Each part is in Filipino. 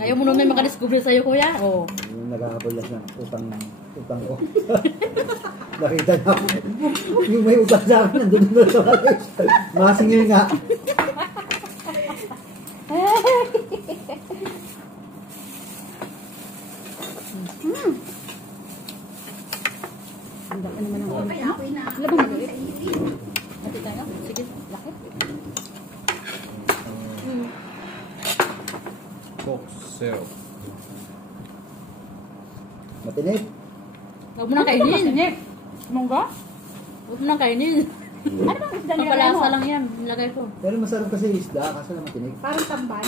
Ayaw mo naman makadiscover sa'yo, kuya. Oo. Yung nag-aabulas ng utang ko. Nakita na ako. Yung may utang sa akin, nandun doon sa walis. Masingil nga. Ang laki naman ng Kaya ako na. Labang maliit. Ati tayo. Sige, laki. Coke syrup. Matinik. Huwag mo nang kainin. Monggo? Huwag mo nang kainin. Ano bang isda Ang nila? palasa lang yan. Nilagay ko. Pero masarap kasi isda, kaso na matinik. Parang tamban.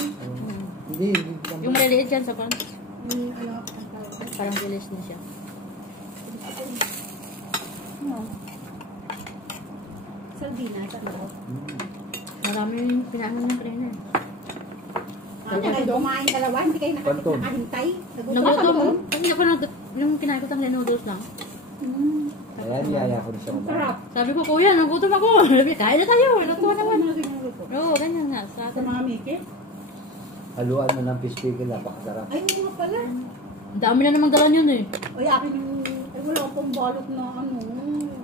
Hindi. Yung maliliit yan sa pan. Ano? Parang bilis na siya. Ano? Sardinas. Ano? Marami yung pinaano ng kanina. Ano kayo kumain dalawa? Hindi kayo Panton. nakahintay? Nagutom. Hindi ako yung kinain ko tang noodles lang. Kaya niyaya ko na siya kumain. Sarap. Sabi ko, kuya, nagutom ako. Sabi, kain na tayo. Natuwa naman. Ano siguro? Oo, ganyan nga. Sa Sa atin. mga Mickey? Haluan mo ng fish pickle, napakasarap. Ay, hindi nga pala. Ang dami na namang dalan yun eh. Ay, akin yung... Ay, wala akong balot na ano,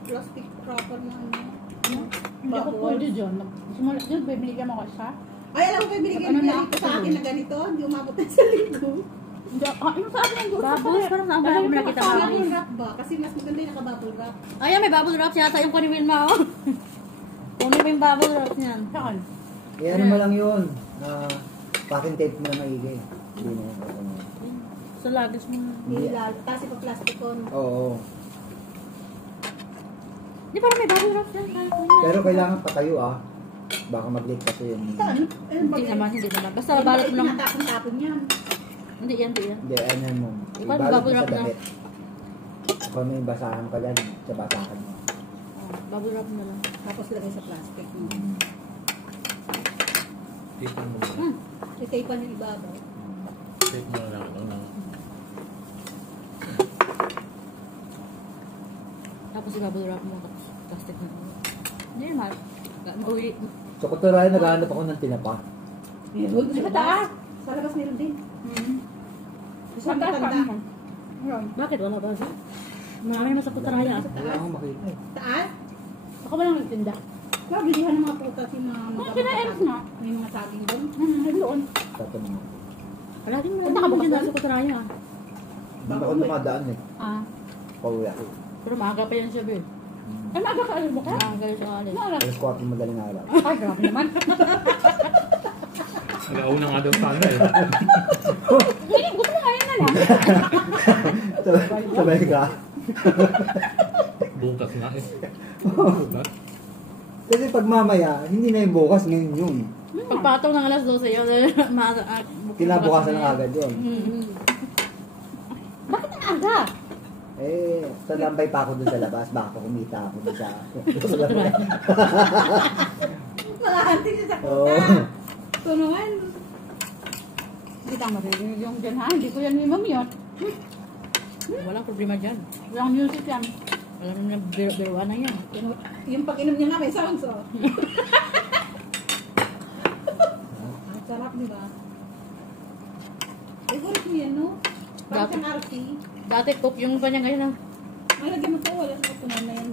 plastic wrapper na ano. Hindi ako pwede dyan. Sumulat dyan, bibili ka mo ko isa. Ay, alam ko, binigyan Ano niya na dito sa ako? akin na ganito. Hindi umabot na sa linggo. Yung sa akin, gusto Bubbles, parang saan ba ako nakita mo? Bubble wrap ba? Kasi mas maganda yung naka-bubble wrap. Ayan, may bubble wrap yata yung kani Wilma, oh. Kunin mo yung bubble wrap niyan. Saan? Kaya ano mo lang yun, packing tape mo na maigi. Hindi na yun. Sa lagis mo. Hindi lalo. Tapos ipa-plastic on. Oo. Di parang may bubble wrap yan. Kaya ko yan. Pero kailangan patayo Baka mag-leak kasi yun. Saan? Hindi naman, hindi naman. Basta balot mo lang. Tinatapon-tapon yan. Hindi yan, hindi yan. Hindi, ano mo. Paano Ibalot mo bubble sa wrap na? damit. Kung may basahan ka lang, sa basahan mo. Bubble wrap na lang. Tapos lagay sa plastic. Tipon mo na. Itapan yung ibabaw. Tape mo na lang. Tapos i-bubble wrap mo. Tapos plastic na. Hindi naman. Uwi. So, kuturayan, naghahanap ako ng tinapa. Meron sa taas. Sa labas meron din. Isang Saan ka matanda. mo? Ayun. Bakit? Wala ba siya? Marami naman sa kutaraya. Wala akong makita. Taas? Ako ba lang nagtinda? Kaya bilihan ng mga prutas yung mga Mga kina-ems nga. May mga saging doon. Doon. Tatanong mo. Wala din mo Punta ka ba naman din doon? sa kutaraya. Hindi ako dumadaan Ah. Pauwi ako. Pero maaga pa yan siya, babe. Ay, maaga ka alam mo ka? Maaga yung sa alis. Ano oras? Alas 4 madaling araw. Ay, grabe naman. Alauna nga daw sana eh. Hindi, gusto mo ngayon na lang. Sabay ka. Bukas nga eh. Diba? Kasi pag mamaya, hindi na yung bukas, ngayon yun. Pagpataw ng alas 12 yun. Kinabukasan ng agad yun. Bakit ang aga? Eh, sa lambay pa ako dun sa labas, baka kumita ako dun sa lambay. Makahati siya sa Oo. kuta. Tunungan. Hindi ka maririnig yung dyan ha. Hindi ko yan ni Mami yun. Walang problema dyan. Walang music yan. Wala naman na biruan na yan. Yung pag-inom niya nga may sounds, oh. Ang sarap, di ba? Ay, gulit mo yan, no? Parang siyang RT. Dati cook yung pa niya ngayon. ah. Ay, lagyan mo to. Wala na ito na yan.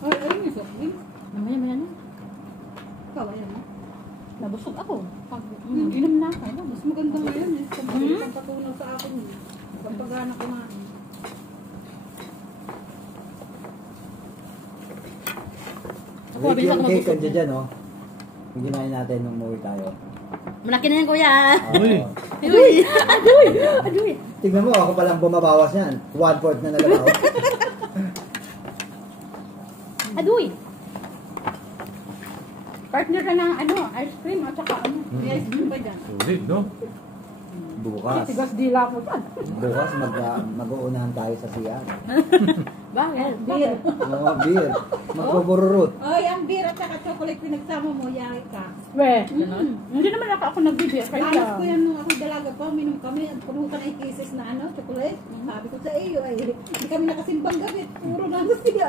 Ay, ayun yung soft drinks. Mamaya, maya na. Ikaw, ayan, no? Nabusog ako. Pag inom na ako. Mas maganda ngayon, eh. Kung patunaw sa akin, eh. Pagpagana ko nga. Ako, mabilis ako Yung cake, mabusog. andyan dyan, oh. Yung ginahin natin nung umuwi tayo. Malaki na yan, kuya. Uy! Uy! Aduy! Aduy! Tignan mo, ako palang bumabawas yan. 1/4 na nalabaw. Aduy! Partner ka ng ano, ice cream at saka ano. May ice cream ba dyan? Sulit, no? Bukas. Tigas dila ko dyan. Bukas, mag-uunahan tayo sa siya. Bakit? Beer. Oo, beer. Magpubururot. Oy, ang beer at saka chocolate pinagsama mo, yari ka. We, hindi naman ako nagbibigay. Alas ko Kaya, yan nung ako dalaga pa, minum kami, at punutan ay cases na ano, chocolate. Sabi ko sa iyo, ay, hindi kami nakasimbang gabi, puro na ano siya.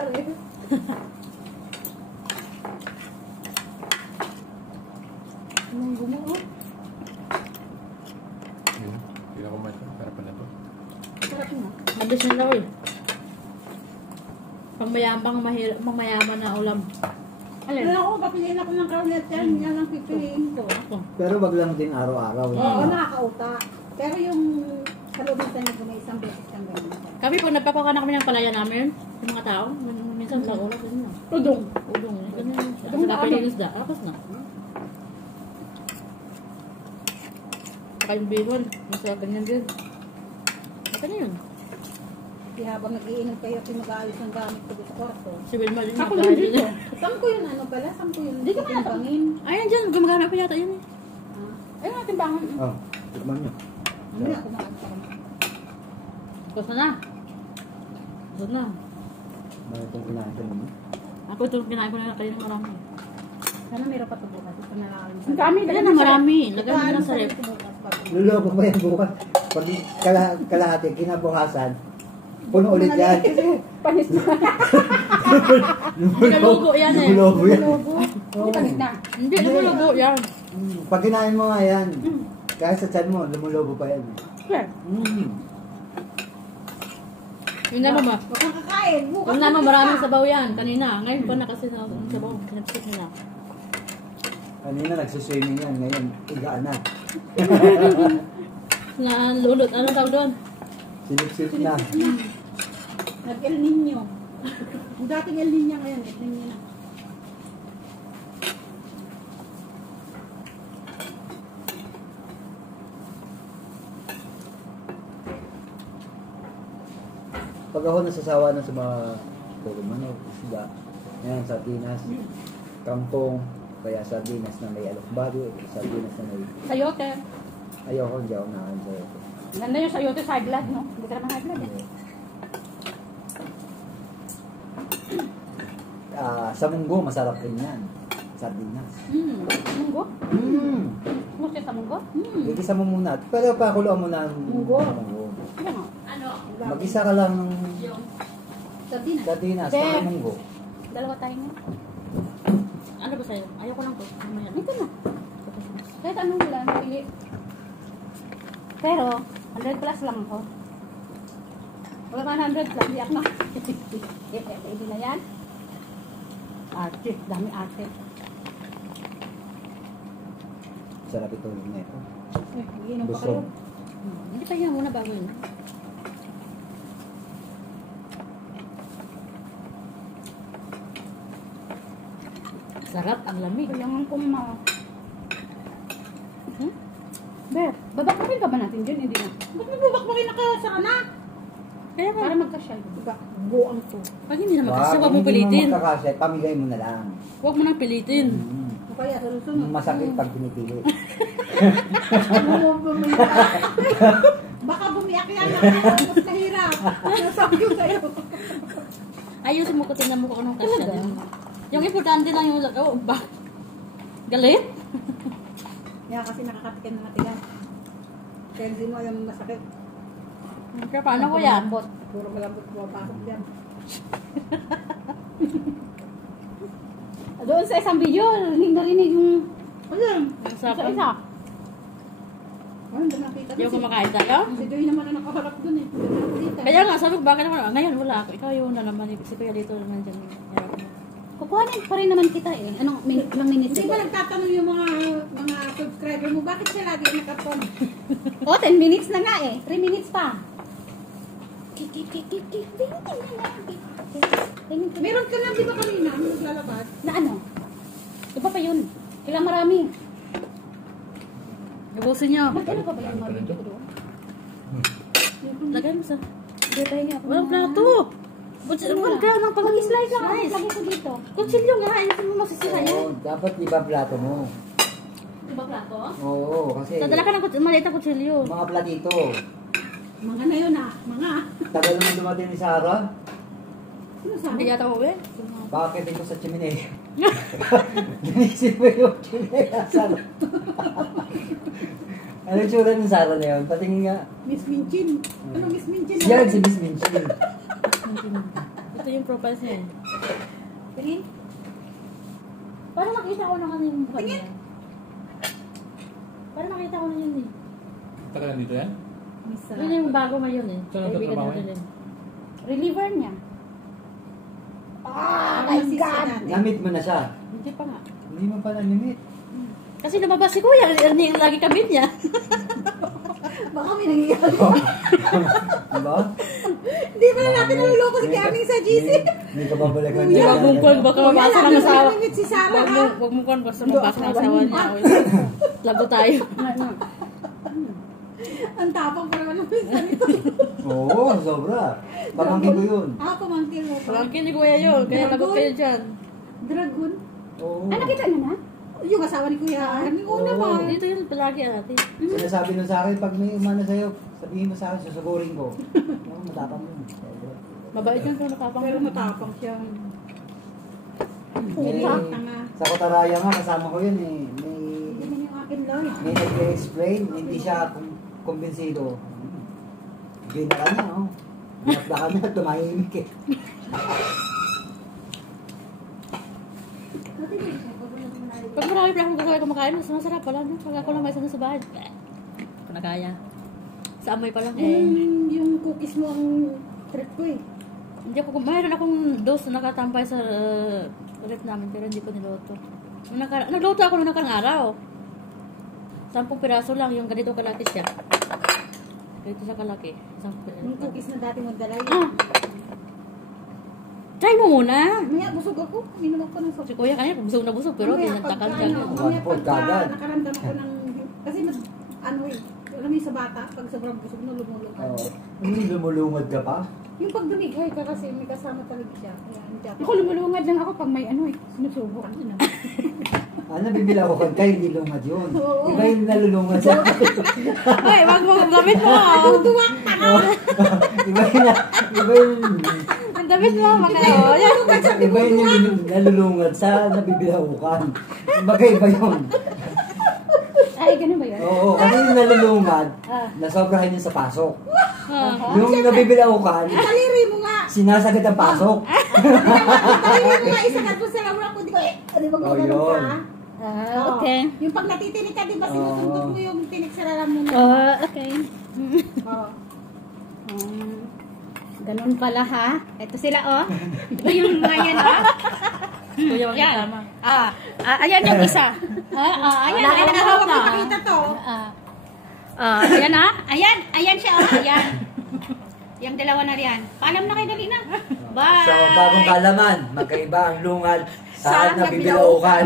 dish nila ko eh. Pang mayaman na ulam. Alin? Kaya ako, papiliin ako ng crownet yan. Yan ang pipiliin ko. Ako. Pero wag lang din araw-araw. Oo, nakakauta. Pero yung sa loob ng tayo, may isang beses kang ganun. Kami po, nagpapakuha na kami ng palaya namin. Yung mga tao. Minsan sa ulam. Ganun na. Tudong. Udong. Ganun na. Udong na Sa kapilinis da. Tapos na. Saka yung bihon. Masarap ganyan din. Baka na yun. Di habang nag-iinom kayo, pinag-aayos ng gamit ko sa kwarto. Si Wilma din. Ako lang dito. Saan ko yun ano pala? Saan ko yun? Dito ka na. Timbangin. Ayun dyan. Gumagana ko yata yun eh. Ayun natin bangon. Oh, tikman nyo. Ano na kumakas ka? Tapos na. Tapos na. Bakit itong kinain ko naman? Ako ito kinain ko na kayo ng marami. Sana meron pa ito bukas. Ito na lang. Ang dami. Ayan na marami. Lagyan mo na sa rep. Luloko pa yan bukas. Pag kalahati, kinabukasan, puno ulit yan. Panis na. Lumulubo yan eh. Lulubo yan. Hindi panis na. Hindi, lumulubo yan. Pag kinain mo nga yan, kahit sa tiyan mo, lumulubo pa yan. Sure. Yung naman ba? Huwag kang kakain. Bukas Yung naman na maraming kita. sabaw yan. Kanina. Ngayon pa na kasi sa sabaw. Pinagsit nila. Kanina nagsuswimming yan, ngayon igaan na. Na lulot. Anong tawag doon? Silip-silip na. Nag-El Nino. Ang dating El Nino ngayon, El Nino na. Pag ako nasasawa na sa mga puro manok, isda, yan, sardinas, kangkong, kaya sardinas na may alokbado, sardinas na may... Sayote. Ayoko, hindi ako nakain sa ito. Ganda yung sayote sa high blood, no? Hindi ka naman high blood eh. Sa munggo, masarap rin yan. Sardinas. Munggo? Gusto sa munggo? Gigisa mo muna. Pero pakuloan mo na ang Munggo. munggo. Ano nga? Mag-isa ka lang ng Sardinas. sardinas De. sa munggo. Dalawa tayo nga. Ano ba sa'yo? Ayoko lang to. Mamaya. Ito na. Kahit anong wala, napili. Pero, 100 plus lang ako. Wala ka 100 plus, iyak na. Pwede na yan. Arte, dami arte. Sarap ito na ito. Iinom pa kayo. Busog. Hindi pa yan muna bago yun. Sarap ang lamig. Kailangan kong ma... Ber, babakbakin ka ba natin dyan? Hindi na. Ba't mo bubakbakin na ka sa anak? Kaya ba? Para magka-shell. Diba, buang to. Pag hindi naman kasi, Wag, huwag mo hindi pilitin. mo magkakasya, pamigay mo na lang. Huwag mo nang pilitin. O kaya sa susunod. Masakit pag pinipili. Baka bumiyak yan. Mas nahirap. Nasabi ko sa'yo. Ayusin mo ko, tingnan mo ko anong kasya din. Yung importante lang yung lagaw. Galit? Kaya kasi nakakatikin na matigas. Kaya hindi mo alam masakit. Kaya paano ko yan? Malambot. Puro malambot pumapasok dyan. Doon sa isang video, narinig yung... Ayan. Sa Masarap. isa. Ano ba nakita? Yung kumakain tayo? Si Joy naman na nakaharap dun eh. Kaya nga, sabi ko, bakit naman? Ngayon, wala ako. Ikaw yung na naman. Si Kuya dito naman dyan. Kukuhanin pa rin naman kita eh. Anong ilang minutes? Hindi ba nagtatanong yung mga subscriber mo, bakit siya lagi nakapon? Oh, 10 minutes na nga eh. 3 minutes pa. Meron ka lang di ba kanina, naglalabas? Na ano? Iba pa yun. Kailang marami. Gabusin niyo. Magkano pa ba yung mga video ko doon? Lagay mo sa... Hindi tayo nga. Walang plato. Huwag ka ng pag Mag-slide lang. Slice. Lagay ko dito. Kutsilyo nga. Ayun mo masisira yan. Oo, dapat iba plato mo. Diba plato? Oo, kasi Dadala ka ng maliit na kutsilyo. mga platito. Mga na yun ah, mga. Tagal naman dumating ni Sarah. Ano Hindi sabi? yata ko eh. Bakit ito sa chimenea? Naisip mo yung chimenea, Sarah. Ano yung tsura ng Sarah na yun? Patingin nga. Miss Minchin. Ano Miss Minchin? Yan, si Miss Minchin. Ito yung profile niya eh. Tingin. Para makita ko na kasi yung mukha Tingin. niya. Para makita ko na yun eh. Tagal dito yan? Miss Yun yung bago ngayon eh. Saan ang Kaibigan tatrabaho natin niya? eh. reliever niya. Ah, Ang my sis God! natin. Namit mo na siya. Hindi pa nga. Hindi mo pa namimit. Kasi lumabas si Kuya, yung lagi kabit niya. Baka may nangyayari. Diba? Hindi pa na natin naluloko si Kaming sa GC. May kababalikan Hindi wag mong kuwan, baka mabasa ng asawa. Namimit si Sarah Wag ha. mo kuwan, basta mabasa ng asawa niya. Lago tayo. Ang tapang pa naman ng minsan ito. Oo, sobra. Pamangkin ko yun. Pamangkin mo pa. Palangkin ni Kuya yun, kaya lagot kayo dyan. Dragon. Oo. Ah, nakita niyo na? Yung asawa ni Kuya. Ano Oo. naman? Dito yun palagi ate. Sinasabi nun sa akin, pag may umano sa'yo, sabihin mo sa akin, susugurin ko. Oo, matapang yun. Mabait yan kung nakapang. Pero matapang siya. May, Tanga. sa Kotaraya nga, kasama ko yun eh. May, Hindi man yung akin lang. may nag-explain, hindi siya kumbinsido. Ginaka niya, oh. Ginapdakan niya, tumahimik eh. Pag marami pa akong kasaway kumakain, mas masarap pala. No? Pag ako lang may sa bahay. Kung na kaya. Sa amoy pa lang eh. Yung cookies mo ang trip ko eh. Hindi ako, mayroon akong dose na nakatampay sa rep namin pero hindi ko niloto. Nagluto ako nung nakarang araw. 10 piraso lang, yung ganito kalaki siya. Ganito siya kalaki. 10 piraso. Yung cookies na dati mo dala Ah! Try mo muna! Maya, busog ako. Minum ako ng Si soft. Kuya kanina, busog na busog, pero tinantakan siya. Mamaya One pot kagad. nakaramdam ako ng... Kasi ano eh, alam mo yung sa bata, pag sobrang busog na lumulog ka. Oo. Hindi lumulungad ka pa? Yung pag dumigay ka kasi may kasama talaga siya. Kaya hindi ako. Ako lumulungad lang ako pag may ano eh. Sinusubo. Nabibila ko kag kayo, hindi lungad yun. Oo. Iba yung nalulungad sa Ay, wag mo gamit mo! iba yung Ang damit mo, mga oh, yan. iba yung nalulungad sa nabibilaukan. Bagay iba yun. Ay, ganun ba yun? Oo, kasi yung nalulungad, Ah. nasobrahan yun sa pasok. Ah. Yung nabibilaukan, Taliri mo nga! sinasagad ang pasok. Taliri mo nga, isagat mo sa lamura ko. Di ba, di ba Oh, gano'n yun. ka? Ah, okay. Yung pag natitinig ka, di ba sinusuntok mo yung tinig sa lalamura? Oh, okay. Oo. Ganun pala ha. Ito sila oh. Ito yung mga yan ha. Kuya, wag Yan. tama. Ayan yung isa. Ayan. Wala Ayan ka na hawak na. na pakita to. Ayan ha. Ayan siya oh. Ayan. Yung dalawa na riyan. Paalam na kayo dali na. Bye. So, bagong kalaman, magkaiba ang lungad sa nabibilaukan.